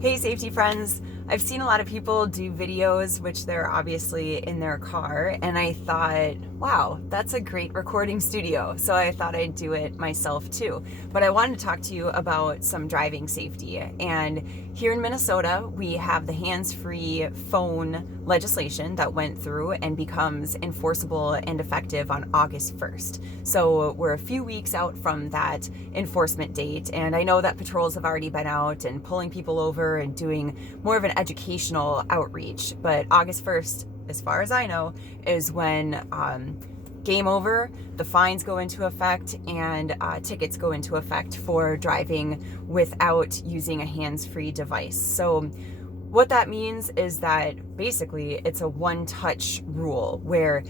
Hey safety friends, I've seen a lot of people do videos which they're obviously in their car, and I thought, wow, that's a great recording studio. So I thought I'd do it myself too. But I wanted to talk to you about some driving safety. And here in Minnesota, we have the hands-free phone legislation that went through and becomes enforceable and effective on August 1st. So we're a few weeks out from that enforcement date, and I know that patrols have already been out and pulling people over and doing more of an educational outreach. But August 1st, as far as I know, is when game over, the fines go into effect, and tickets go into effect for driving without using a hands-free device. So what that means is that basically it's a one-touch rule where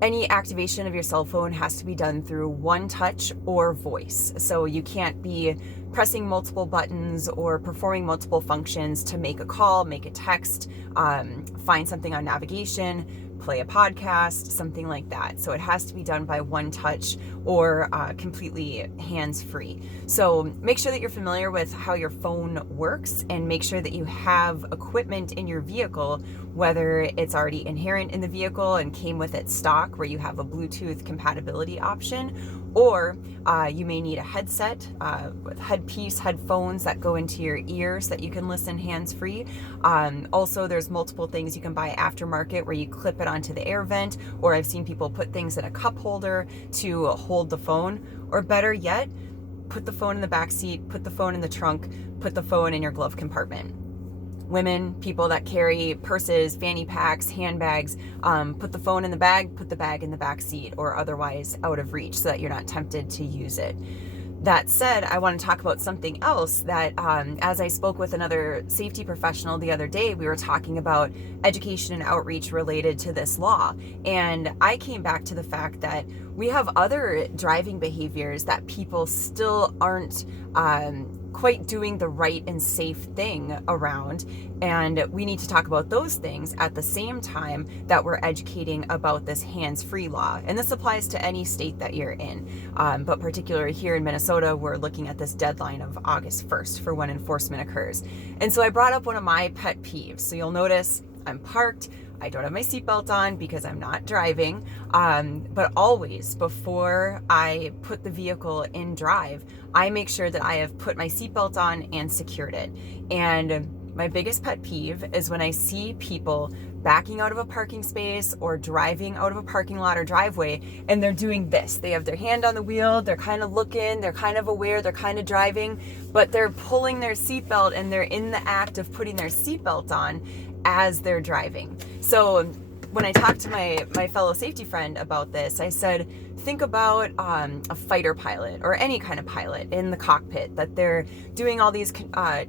any activation of your cell phone has to be done through one touch or voice. So you can't be pressing multiple buttons or performing multiple functions to make a call, make a text, find something on navigation, play a podcast, something like that. So it has to be done by one touch or completely hands-free. So make sure that you're familiar with how your phone works, and make sure that you have equipment in your vehicle, whether it's already inherent in the vehicle and came with it stock where you have a Bluetooth compatibility option, or you may need a headset with headphones that go into your ears so that you can listen hands-free. Also, there's multiple things you can buy aftermarket where you clip it onto the air vent, or I've seen people put things in a cup holder to hold the phone, or better yet, put the phone in the back seat, put the phone in the trunk, put the phone in your glove compartment. Women, people that carry purses, fanny packs, handbags, put the phone in the bag, put the bag in the back seat, or otherwise out of reach so that you're not tempted to use it. That said, I want to talk about something else that, as I spoke with another safety professional the other day, we were talking about education and outreach related to this law. And I came back to the fact that we have other driving behaviors that people still aren't quite doing the right and safe thing around. And we need to talk about those things at the same time that we're educating about this hands-free law. And this applies to any state that you're in. But particularly here in Minnesota, we're looking at this deadline of August 1st for when enforcement occurs. And so I brought up one of my pet peeves. So you'll notice I'm parked. I don't have my seatbelt on because I'm not driving, but always before I put the vehicle in drive, I make sure that I have put my seatbelt on and secured it. And my biggest pet peeve is when I see people backing out of a parking space or driving out of a parking lot or driveway, and they're doing this. They have their hand on the wheel, they're kind of looking, they're kind of aware, they're kind of driving, but they're pulling their seatbelt and they're in the act of putting their seatbelt on as they're driving. So when I talked to my fellow safety friend about this, I said, think about a fighter pilot or any kind of pilot in the cockpit, that they're doing all these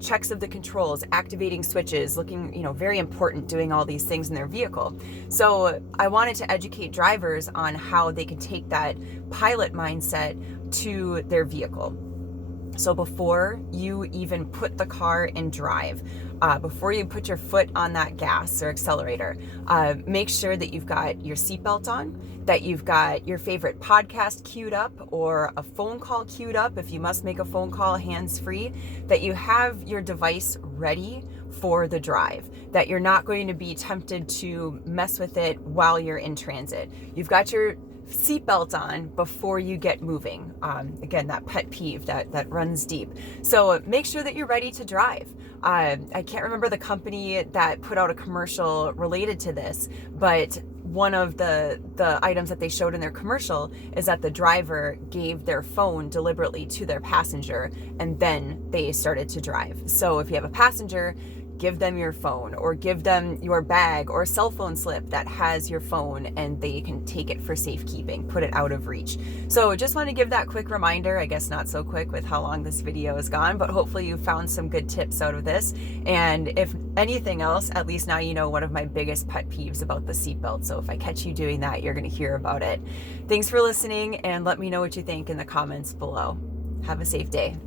checks of the controls, activating switches, looking, very important, doing all these things in their vehicle. So I wanted to educate drivers on how they can take that pilot mindset to their vehicle. So before you even put the car in drive, before you put your foot on that gas or accelerator, make sure that you've got your seatbelt on, that you've got your favorite podcast queued up or a phone call queued up if you must make a phone call hands-free, that you have your device ready for the drive, that you're not going to be tempted to mess with it while you're in transit. You've got your seatbelt on before you get moving. Again, that pet peeve that runs deep. So make sure that you're ready to drive. I can't remember the company that put out a commercial related to this, but one of the items that they showed in their commercial is that the driver gave their phone deliberately to their passenger and then they started to drive. So if you have a passenger, give them your phone or give them your bag or cell phone slip that has your phone, and they can take it for safekeeping, put it out of reach. So just want to give that quick reminder. I guess not so quick with how long this video has gone, but hopefully you found some good tips out of this. And if anything else, at least now you know one of my biggest pet peeves about the seatbelt. So if I catch you doing that, you're going to hear about it. Thanks for listening, and let me know what you think in the comments below. Have a safe day.